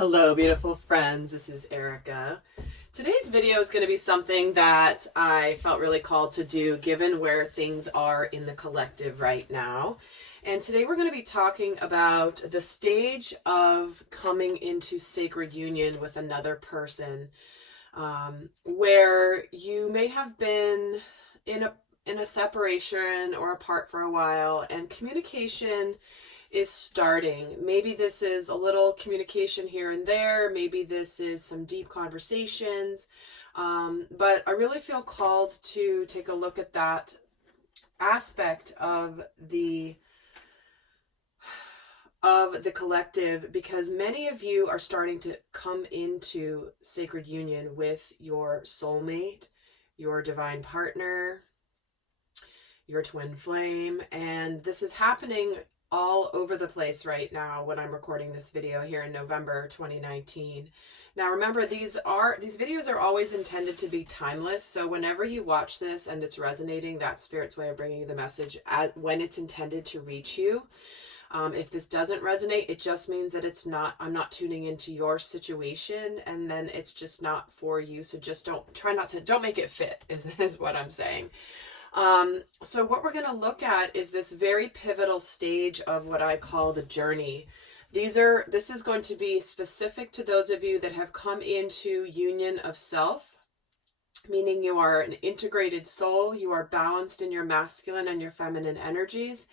Hello, beautiful friends. This is Erika. Today's video is going to be something that I felt really called to do given where things are in the collective right now. And today we're going to be talking about the stage of coming into sacred union with another person, where you may have been in a separation or apart for a while, and communication is starting. Maybe this is a little communication here and there. Maybe this is some deep conversations. But I really feel called to take a look at that aspect of the collective, because many of you are starting to come into sacred union with your soulmate, your divine partner, your twin flame, and this is happening all over the place right now when I'm recording this video here in November 2019. Now remember, these videos are always intended to be timeless, so whenever you watch this and it's resonating, that's Spirit's way of bringing the message when it's intended to reach you. If this doesn't resonate, it just means that I'm not tuning into your situation, and then it's just not for you. So just don't make it fit is what I'm saying. So what we're going to look at is this very pivotal stage of what I call the journey. This is going to be specific to those of you that have come into union of self, meaning you are an integrated soul. You are balanced in your masculine and your feminine energies.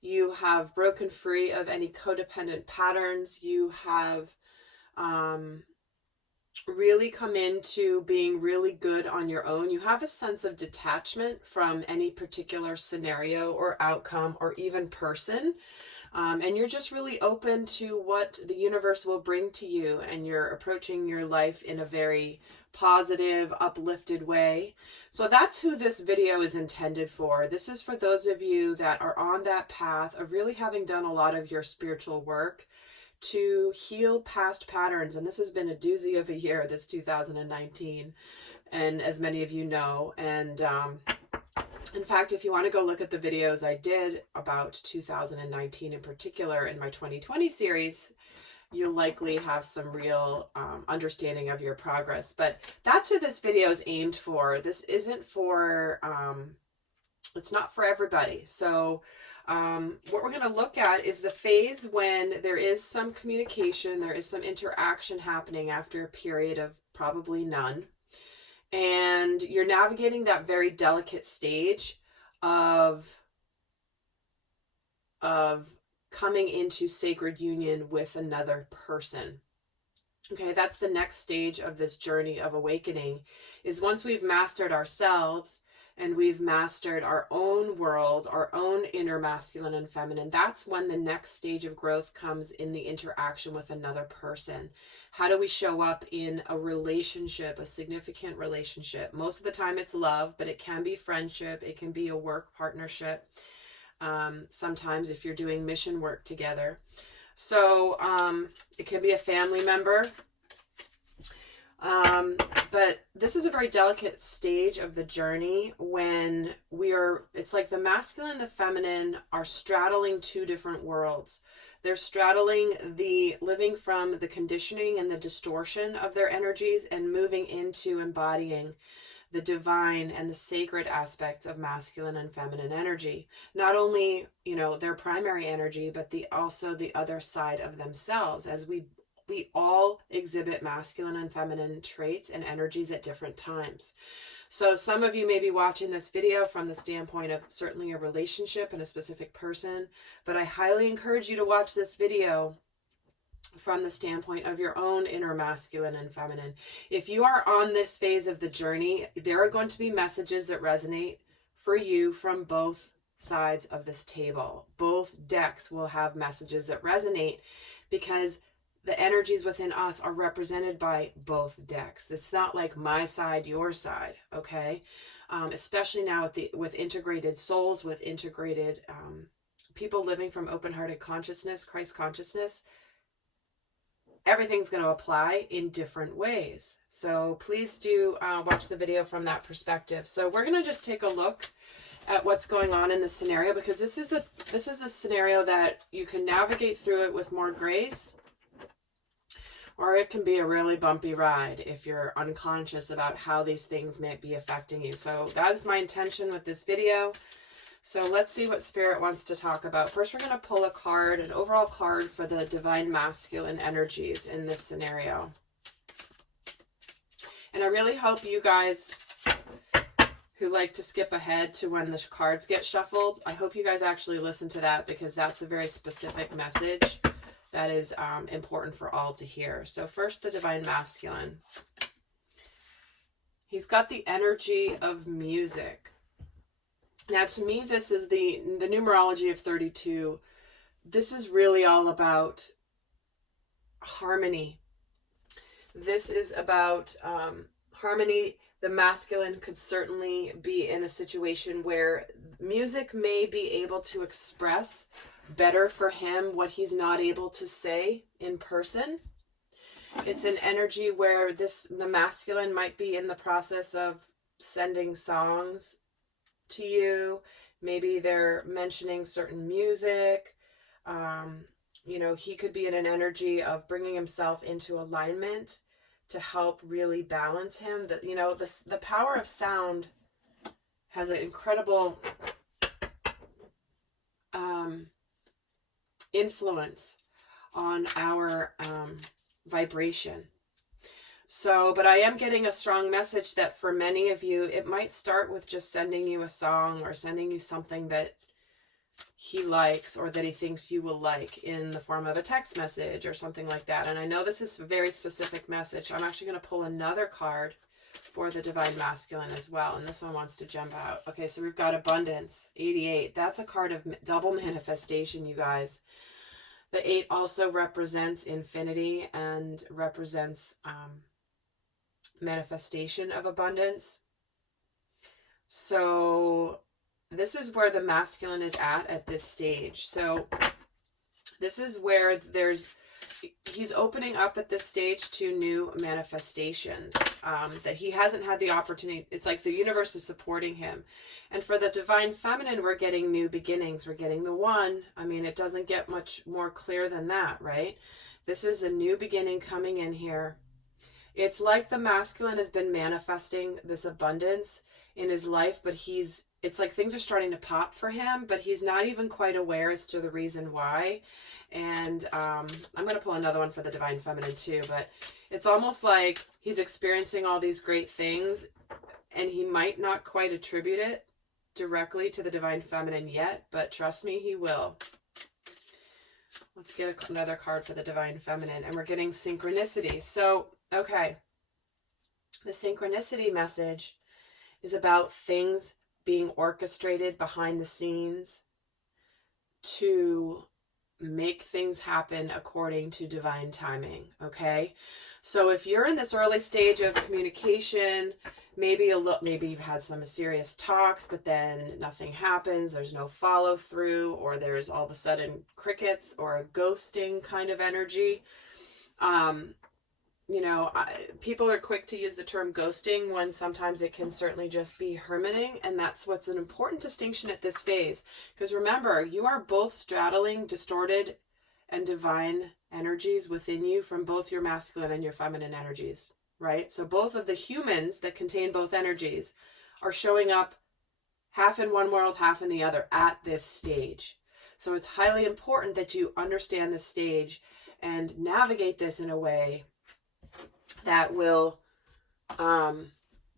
You have broken free of any codependent patterns. You have, really come into being really good on your own. You have a sense of detachment from any particular scenario or outcome or even person. And you're just really open to what the universe will bring to you, and you're approaching your life in a very positive, uplifted way. So that's who this video is intended for. This is for those of you that are on that path of really having done a lot of your spiritual work to heal past patterns. And this has been a doozy of a year, this 2019, and as many of you know. And in fact, if you want to go look at the videos I did about 2019 in particular in my 2020 series, you'll likely have some real understanding of your progress. But that's who this video is aimed for. This isn't for, it's not for everybody. So what we're going to look at is the phase when there is some communication, there is some interaction happening after a period of probably none. And you're navigating that very delicate stage of coming into sacred union with another person. Okay, that's the next stage of this journey of awakening, is once we've mastered ourselves and we've mastered our own world, our own inner masculine and feminine, that's when the next stage of growth comes in the interaction with another person. How do we show up in a relationship, a significant relationship? Most of the time it's love, but it can be friendship, it can be a work partnership. Sometimes if you're doing mission work together. So it can be a family member. But this is a very delicate stage of the journey when it's like the masculine and the feminine are straddling two different worlds. They're straddling the living from the conditioning and the distortion of their energies and moving into embodying the divine and the sacred aspects of masculine and feminine energy. Not only, their primary energy, but also the other side of themselves, as we all exhibit masculine and feminine traits and energies at different times. So some of you may be watching this video from the standpoint of certainly a relationship and a specific person, but I highly encourage you to watch this video from the standpoint of your own inner masculine and feminine. If you are on this phase of the journey, there are going to be messages that resonate for you from both sides of this table. Both decks will have messages that resonate because the energies within us are represented by both decks. It's not like my side, your side, okay? Especially now with integrated souls, with integrated people living from open-hearted consciousness, Christ consciousness, everything's going to apply in different ways. So please do watch the video from that perspective. So we're going to just take a look at what's going on in this scenario, because this is a scenario that you can navigate through it with more grace. Or it can be a really bumpy ride if you're unconscious about how these things may be affecting you. So that is my intention with this video. So let's see what Spirit wants to talk about. First, we're going to pull a card, an overall card for the divine masculine energies in this scenario. And I really hope you guys who like to skip ahead to when the cards get shuffled, I hope you guys actually listen to that, because that's a very specific message that is important for all to hear. So first, the divine masculine. He's got the energy of music. Now, to me, this is the numerology of 32. This is really all about harmony. This is about harmony. The masculine could certainly be in a situation where music may be able to express better for him what he's not able to say in person. It's an energy where the masculine might be in the process of sending songs to you. Maybe they're mentioning certain music. You know, he could be in an energy of bringing himself into alignment to help really balance him. That, you know, the power of sound has an incredible influence on our vibration. So, but I am getting a strong message that for many of you, it might start with just sending you a song or sending you something that he likes or that he thinks you will like in the form of a text message or something like that. And I know this is a very specific message. I'm actually going to pull another card for the divine masculine as well. And this one wants to jump out. Okay, so we've got abundance, 88. That's a card of double manifestation, you guys. The 8 also represents infinity and represents manifestation of abundance. So this is where the masculine is at this stage. So this is where he's opening up at this stage to new manifestations that he hasn't had the opportunity. It's like the universe is supporting him. And for the divine feminine, we're getting new beginnings. We're getting the 1. I mean, it doesn't get much more clear than that, right? This is the new beginning coming in here. It's like the masculine has been manifesting this abundance in his life, but it's like things are starting to pop for him, but he's not even quite aware as to the reason why. And I'm going to pull another one for the divine feminine too, but it's almost like he's experiencing all these great things and he might not quite attribute it directly to the divine feminine yet, but trust me, he will. Let's get another card for the divine feminine, and we're getting synchronicity. So, okay, the synchronicity message is about things being orchestrated behind the scenes to make things happen according to divine timing, okay? So if you're in this early stage of communication, maybe you've had some serious talks, but then nothing happens, there's no follow through, or there's all of a sudden crickets or a ghosting kind of energy. You know, people are quick to use the term ghosting when sometimes it can certainly just be hermiting. And that's what's an important distinction at this phase. Because remember, you are both straddling distorted and divine energies within you from both your masculine and your feminine energies, right? So both of the humans that contain both energies are showing up half in one world, half in the other at this stage. So it's highly important that you understand this stage and navigate this in a way that will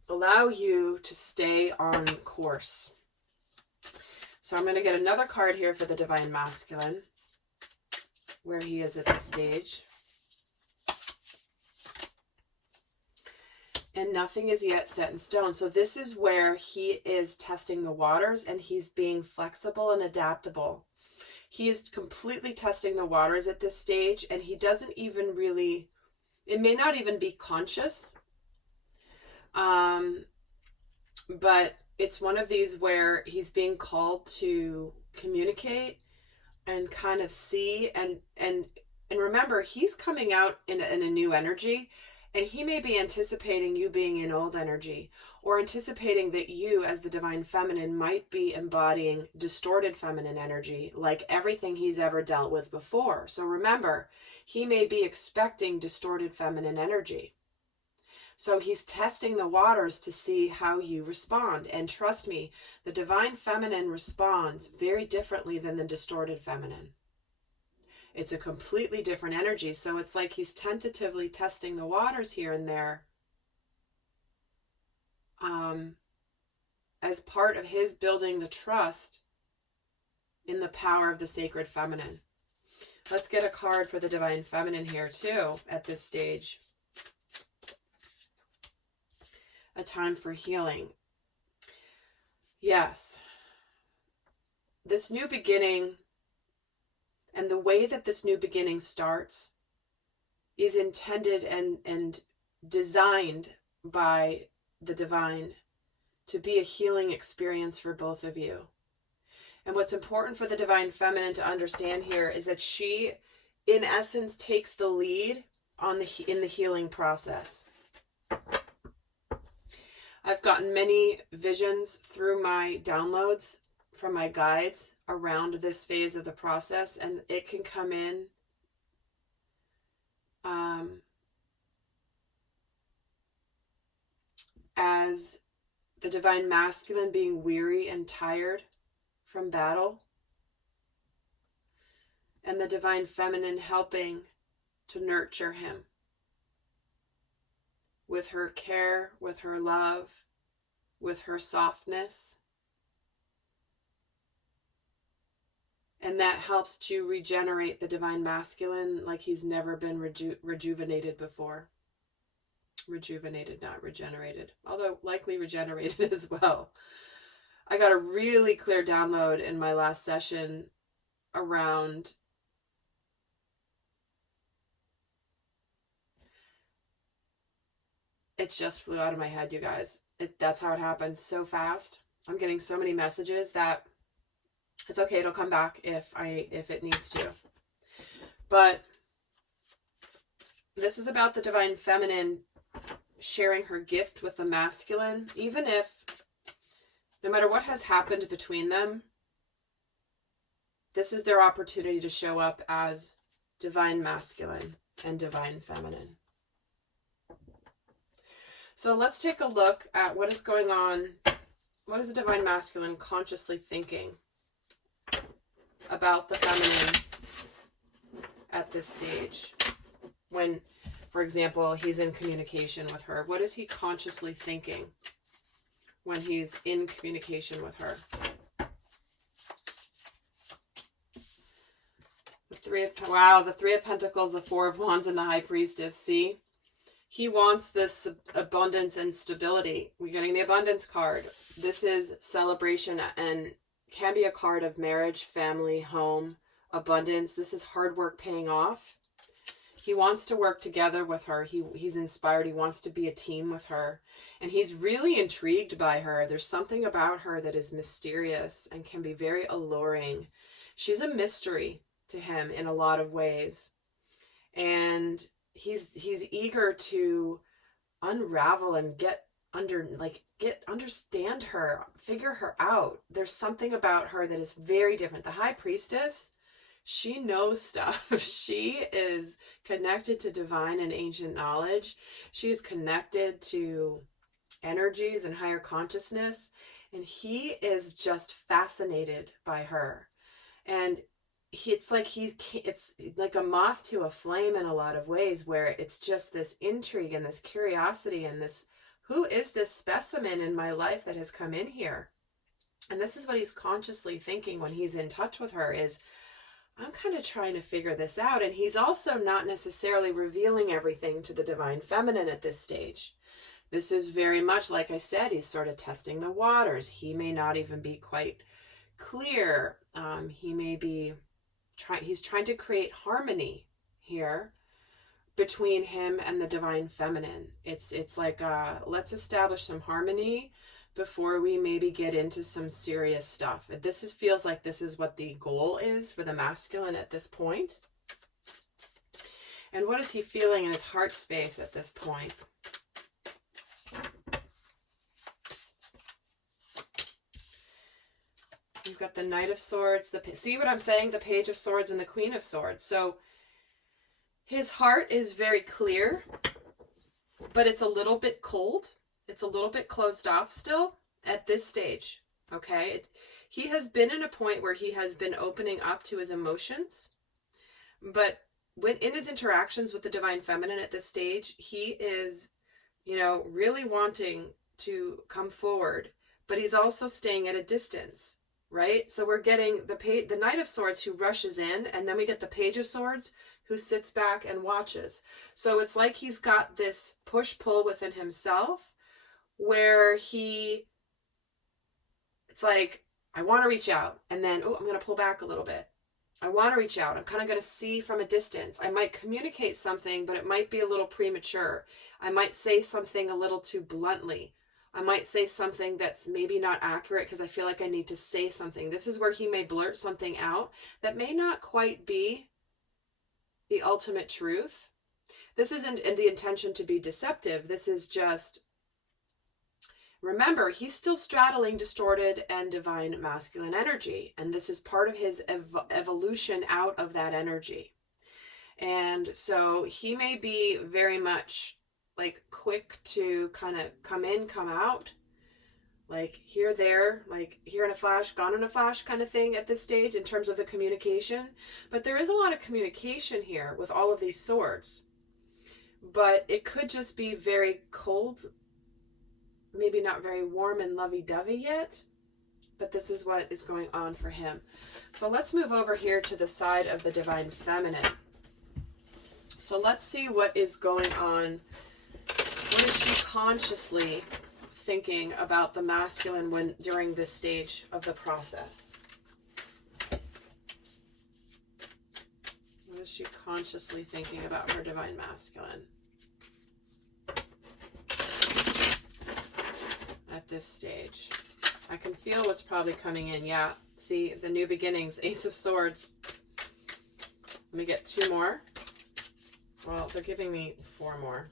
allow you to stay on course. So I'm going to get another card here for the divine masculine, where he is at this stage. And nothing is yet set in stone. So this is where he is testing the waters, and he's being flexible and adaptable. He is completely testing the waters at this stage, and he doesn't even really, it may not even be conscious, but it's one of these where he's being called to communicate and kind of see, and remember, he's coming out in a new energy, And he may be anticipating you being in old energy, or anticipating that you as the divine feminine might be embodying distorted feminine energy, like everything he's ever dealt with before. So remember, he may be expecting distorted feminine energy. So he's testing the waters to see how you respond. And trust me, the divine feminine responds very differently than the distorted feminine. It's a completely different energy. So it's like he's tentatively testing the waters here and there as part of his building the trust in the power of the sacred feminine. Let's get a card for the divine feminine here too at this stage. A time for healing. Yes. This new beginning and the way that this new beginning starts is intended and designed by the divine to be a healing experience for both of you. And what's important for the divine feminine to understand here is that she, in essence, takes the lead in the healing process. I've gotten many visions through my downloads from my guides around this phase of the process, and it can come in as the divine masculine being weary and tired from battle, and the divine feminine helping to nurture him with her care, with her love, with her softness. And that helps to regenerate the divine masculine like he's never been rejuvenated before. Rejuvenated, not regenerated. Although likely regenerated as well. I got a really clear download in my last session around it just flew out of my head, you guys. That's how it happens so fast. I'm getting so many messages that it's okay, it'll come back if it needs to. But this is about the divine feminine sharing her gift with the masculine, even if, no matter what has happened between them, this is their opportunity to show up as divine masculine and divine feminine. So let's take a look at what is going on. What is the divine masculine consciously thinking about the feminine at this stage? When, for example, he's in communication with her, what is he consciously thinking when he's in communication with her? The Three of Pentacles, the Four of Wands, and the High Priestess. See? He wants this abundance and stability. We're getting the abundance card. This is celebration and can be a card of marriage, family, home, abundance. This is hard work paying off. He wants to work together with her. He's inspired. He wants to be a team with her. And he's really intrigued by her. There's something about her that is mysterious and can be very alluring. She's a mystery to him in a lot of ways. And he's eager to unravel and understand her, figure her out. There's something about her that is very different. The High Priestess, she knows stuff. She is connected to divine and ancient knowledge. She is connected to energies and higher consciousness. And he is just fascinated by her. And it's like a moth to a flame in a lot of ways, where it's just this intrigue and this curiosity and this, who is this specimen in my life that has come in here? And this is what he's consciously thinking when he's in touch with her is, I'm kind of trying to figure this out. And he's also not necessarily revealing everything to the divine feminine at this stage. This is very much, like I said, he's sort of testing the waters. He may not even be quite clear. He may be he's trying to create harmony here between him and the divine feminine. It's like, let's establish some harmony before we maybe get into some serious stuff. Feels like this is what the goal is for the masculine at this point. And what is he feeling in his heart space at this point? You've got the Knight of Swords. See what I'm saying? The Page of Swords and the Queen of Swords. So his heart is very clear, but it's a little bit cold. It's a little bit closed off still at this stage, okay? He has been in a point where he has been opening up to his emotions, but when in his interactions with the Divine Feminine at this stage, he is, you know, really wanting to come forward, but he's also staying at a distance, right? So we're getting the Knight of Swords who rushes in, and then we get the Page of Swords who sits back and watches. So it's like he's got this push-pull within himself where it's like, I want to reach out, and then, oh, I'm going to pull back a little bit. I want to reach out. I'm kind of going to see from a distance. I might communicate something, but it might be a little premature. I might say something a little too bluntly. I might say something that's maybe not accurate because I feel like I need to say something. This is where he may blurt something out that may not quite be the ultimate truth. This isn't in the intention to be deceptive. This is just, remember, he's still straddling distorted and divine masculine energy. And this is part of his evolution out of that energy. And so he may be very much like quick to kind of come in, come out, like here, there, like here in a flash, gone in a flash kind of thing at this stage in terms of the communication. But there is a lot of communication here with all of these swords. But it could just be very cold, maybe not very warm and lovey-dovey yet, but this is what is going on for him. So let's move over here to the side of the Divine Feminine. So let's see what is going on. What is she consciously thinking about the masculine during this stage of the process? What is she consciously thinking about her Divine Masculine at this stage? I can feel what's probably coming in. Yeah, see, the new beginnings, Ace of Swords. Let me get 2 more. Well, they're giving me 4 more.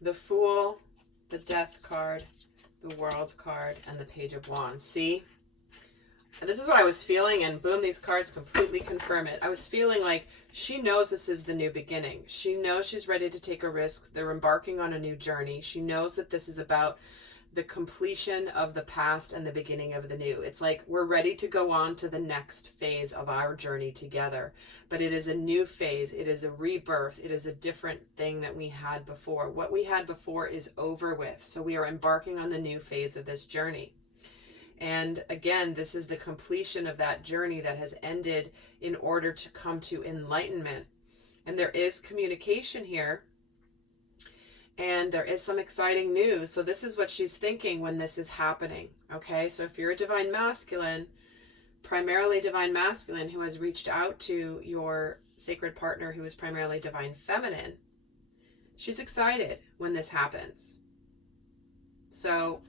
The Fool, the Death card, the World card, and the Page of Wands. See? This is what I was feeling, and boom, these cards completely confirm it. I was feeling like she knows this is the new beginning. She knows she's ready to take a risk. They're embarking on a new journey. She knows that this is about the completion of the past and the beginning of the new. It's like we're ready to go on to the next phase of our journey together. But it is a new phase. It is a rebirth. It is a different thing that we had before. What we had before is over with. So we are embarking on the new phase of this journey. And again, this is the completion of that journey that has ended in order to come to enlightenment. And there is communication here. And there is some exciting news. So this is what she's thinking when this is happening. Okay, so if you're a Divine Masculine, primarily Divine Masculine, who has reached out to your sacred partner who is primarily Divine Feminine, she's excited when this happens. So,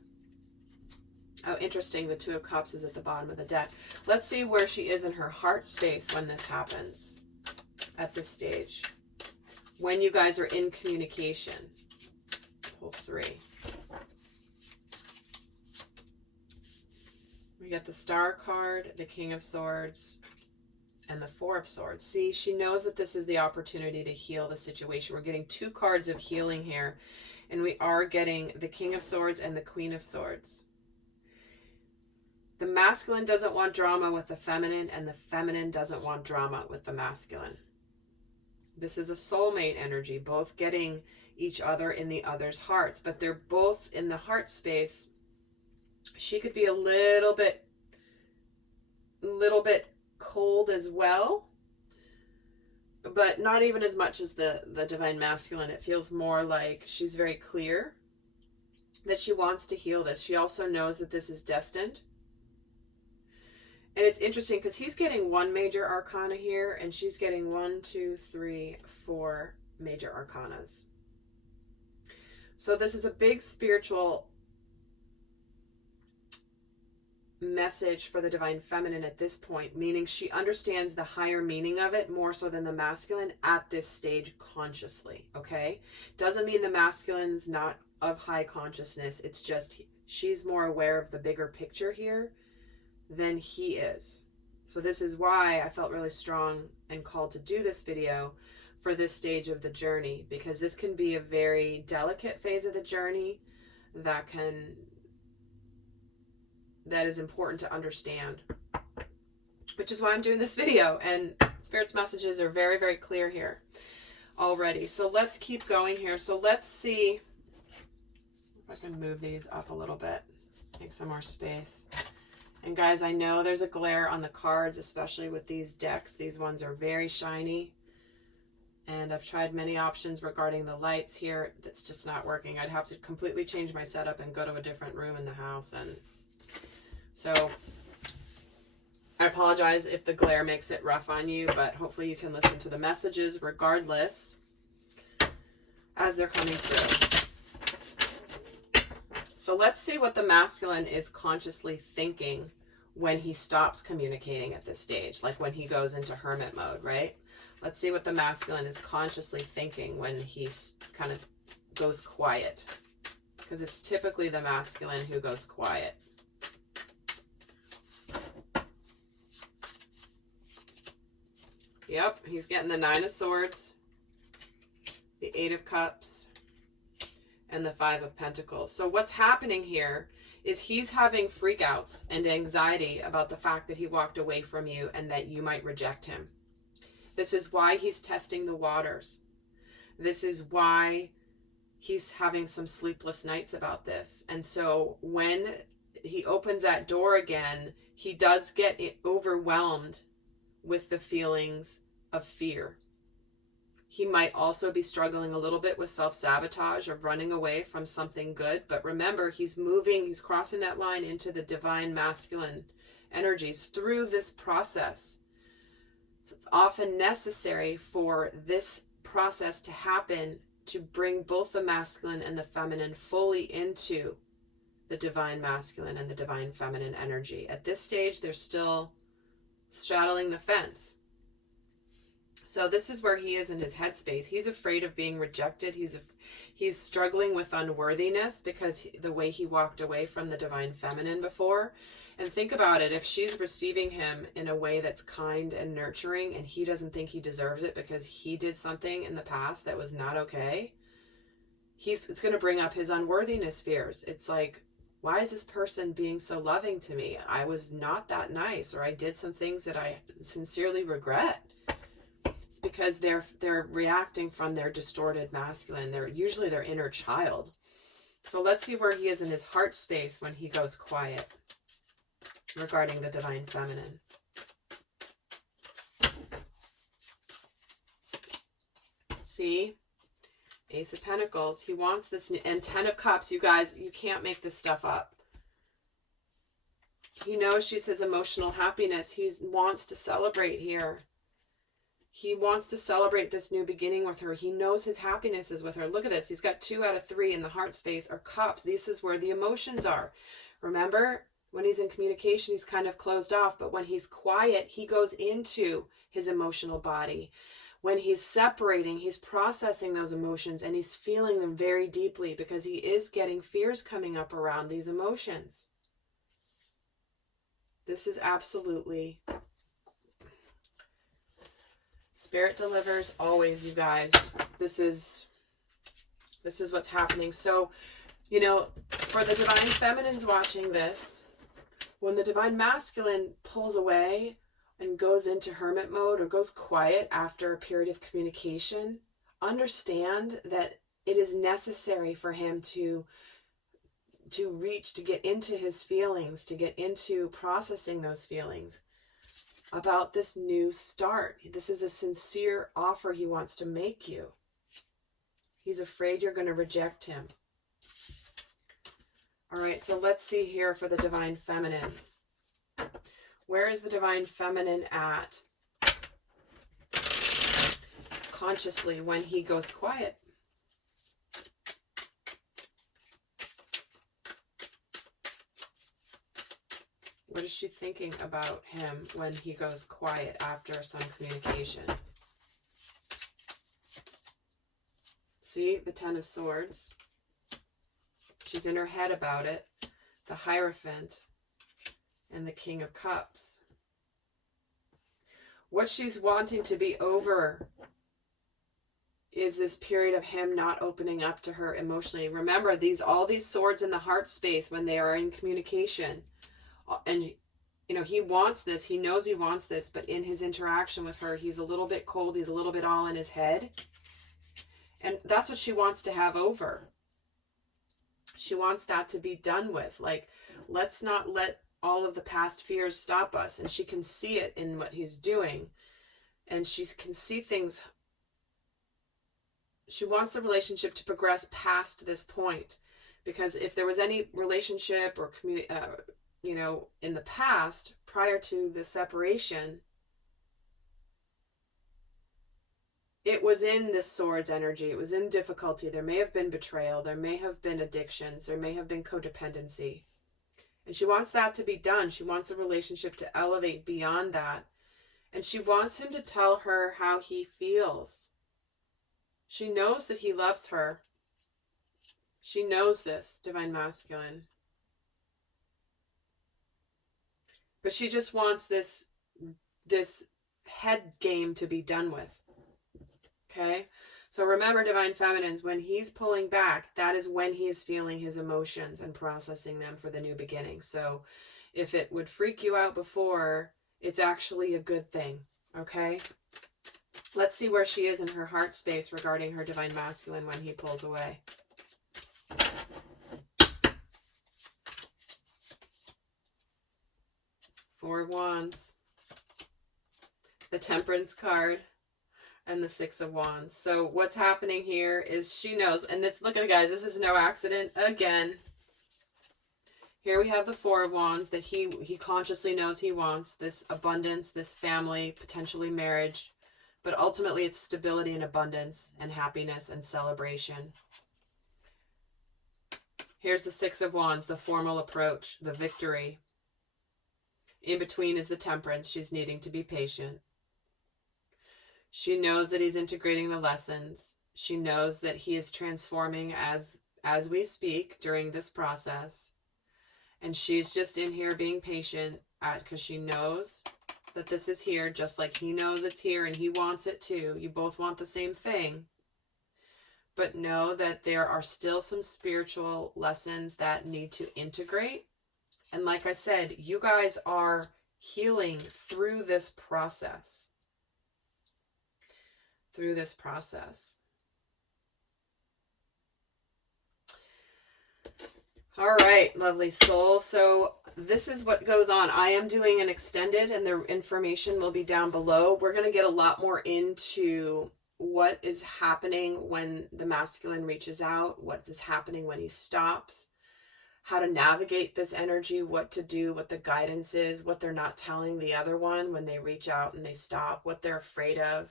oh, interesting. The 2 of Cups is at the bottom of the deck. Let's see where she is in her heart space when this happens at this stage. When you guys are in communication. Pull 3. We get the Star card, the King of Swords, and the 4 of Swords. See, she knows that this is the opportunity to heal the situation. We're getting 2 cards of healing here, and we are getting the King of Swords and the Queen of Swords. The masculine doesn't want drama with the feminine, and the feminine doesn't want drama with the masculine. This is a soulmate energy, both getting each other in the other's hearts, but they're both in the heart space. She could be a little bit cold as well, but not even as much as the Divine Masculine. It feels more like she's very clear that she wants to heal this. She also knows that this is destined. And it's interesting because he's getting 1 major arcana here, and she's getting 1, 2, 3, 4 major arcanas. So this is a big spiritual message for the divine feminine at this point, meaning she understands the higher meaning of it more so than the masculine at this stage consciously, okay? Doesn't mean the masculine's not of high consciousness. It's just she's more aware of the bigger picture here than he is. So this is why I felt really strong and called to do this video for this stage of the journey, because this can be a very delicate phase of the journey that is important to understand, which is why I'm doing this video, and Spirit's messages are very, very clear here already. So let's keep going here. So let's see if I can move these up a little bit, make some more space. And guys, I know there's a glare on the cards, especially with these decks. These ones are very shiny, and I've tried many options regarding the lights here. That's just not working. I'd have to completely change my setup and go to a different room in the house, and so I apologize if the glare makes it rough on you, but hopefully you can listen to the messages regardless as they're coming through. So let's see what the masculine is consciously thinking when he stops communicating at this stage, like when he goes into hermit mode, right? Let's see what the masculine is consciously thinking when he's kind of goes quiet, because it's typically the masculine who goes quiet. Yep, he's getting the 9 of Swords, the 8 of Cups, and the 5 of Pentacles. So what's happening here is he's having freakouts and anxiety about the fact that he walked away from you and that you might reject him. This is why he's testing the waters. This is why he's having some sleepless nights about this. And so when he opens that door again, he does get overwhelmed with the feelings of fear. He might also be struggling a little bit with self-sabotage of running away from something good. But remember, he's crossing that line into the divine masculine energies through this process. So it's often necessary for this process to happen to bring both the masculine and the feminine fully into the divine masculine and the divine feminine energy. At this stage, they're still straddling the fence. So this is where he is in his headspace. He's afraid of being rejected. He's struggling with unworthiness because the way he walked away from the divine feminine before. And think about it, if she's receiving him in a way that's kind and nurturing and he doesn't think he deserves it because he did something in the past that was not okay, it's going to bring up his unworthiness fears. It's like, why is this person being so loving to me? I was not that nice, or I did some things that I sincerely regret. It's because they're reacting from their distorted masculine. They're usually their inner child. So let's see where he is in his heart space when he goes quiet regarding the divine feminine. See? Ace of Pentacles. He wants this, and 10 of Cups. You guys, you can't make this stuff up. He knows she's his emotional happiness. He wants to celebrate here. He wants to celebrate this new beginning with her. He knows his happiness is with her. Look at this. He's got 2 out of 3 in the heart space are Cups. This is where the emotions are. Remember, when he's in communication, he's kind of closed off. But when he's quiet, he goes into his emotional body. When he's separating, he's processing those emotions and he's feeling them very deeply because he is getting fears coming up around these emotions. This is absolutely... Spirit delivers always, you guys. This is what's happening. So, you know, for the divine feminines watching this, when the divine masculine pulls away and goes into hermit mode or goes quiet after a period of communication, understand that it is necessary for him to get into his feelings, to get into processing those feelings about this new start. This is a sincere offer he wants to make you. He's afraid you're going to reject him. All right, so let's see here for the divine feminine. Where is the divine feminine at consciously when he goes quiet? What is she thinking about him when he goes quiet after some communication? See, the Ten of Swords. She's in her head about it. The Hierophant and the King of Cups. What she's wanting to be over is this period of him not opening up to her emotionally. Remember, all these swords in the heart space when they are in communication. And, you know, he wants this. He knows he wants this. But in his interaction with her, he's a little bit cold. He's a little bit all in his head. And that's what she wants to have over. She wants that to be done with. Like, let's not let all of the past fears stop us. And she can see it in what he's doing. And she can see things. She wants the relationship to progress past this point. Because if there was any relationship or you know, in the past, prior to the separation, it was in this swords energy. It was in difficulty. There may have been betrayal. There may have been addictions. There may have been codependency. And she wants that to be done. She wants the relationship to elevate beyond that. And she wants him to tell her how he feels. She knows that he loves her. She knows this, Divine Masculine. But she just wants this head game to be done with. Okay? So remember, Divine Feminines, when he's pulling back, that is when he is feeling his emotions and processing them for the new beginning. So if it would freak you out before, it's actually a good thing. Okay? Let's see where she is in her heart space regarding her Divine Masculine when he pulls away. Four of Wands. The Temperance card. And the Six of Wands. So what's happening here is she knows, and look at it, guys, this is no accident. Again, here we have the Four of Wands that he consciously knows he wants, this abundance, this family, potentially marriage, but ultimately it's stability and abundance and happiness and celebration. Here's the Six of Wands, the formal approach, the victory. In between is the Temperance. She's needing to be patient. She knows that he's integrating the lessons. She knows that he is transforming as we speak during this process. And she's just in here being patient because she knows that this is here just like he knows it's here and he wants it too. You both want the same thing. But know that there are still some spiritual lessons that need to integrate. And like I said, you guys are healing through this process. Through this process. All right, lovely soul. So this is what goes on. I am doing an extended and the information will be down below. We're going to get a lot more into what is happening when the masculine reaches out, what is happening when he stops, how to navigate this energy, what to do, what the guidance is, what they're not telling the other one when they reach out and they stop, what they're afraid of,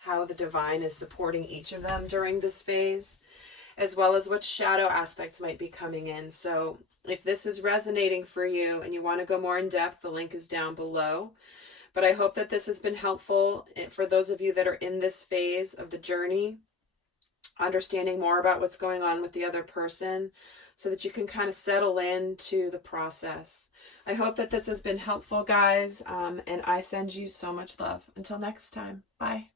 how the divine is supporting each of them during this phase, as well as what shadow aspects might be coming in. So if this is resonating for you and you want to go more in depth, the link is down below. But I hope that this has been helpful for those of you that are in this phase of the journey, understanding more about what's going on with the other person so that you can kind of settle into the process. I hope that this has been helpful, guys, and I send you so much love. Until next time, bye.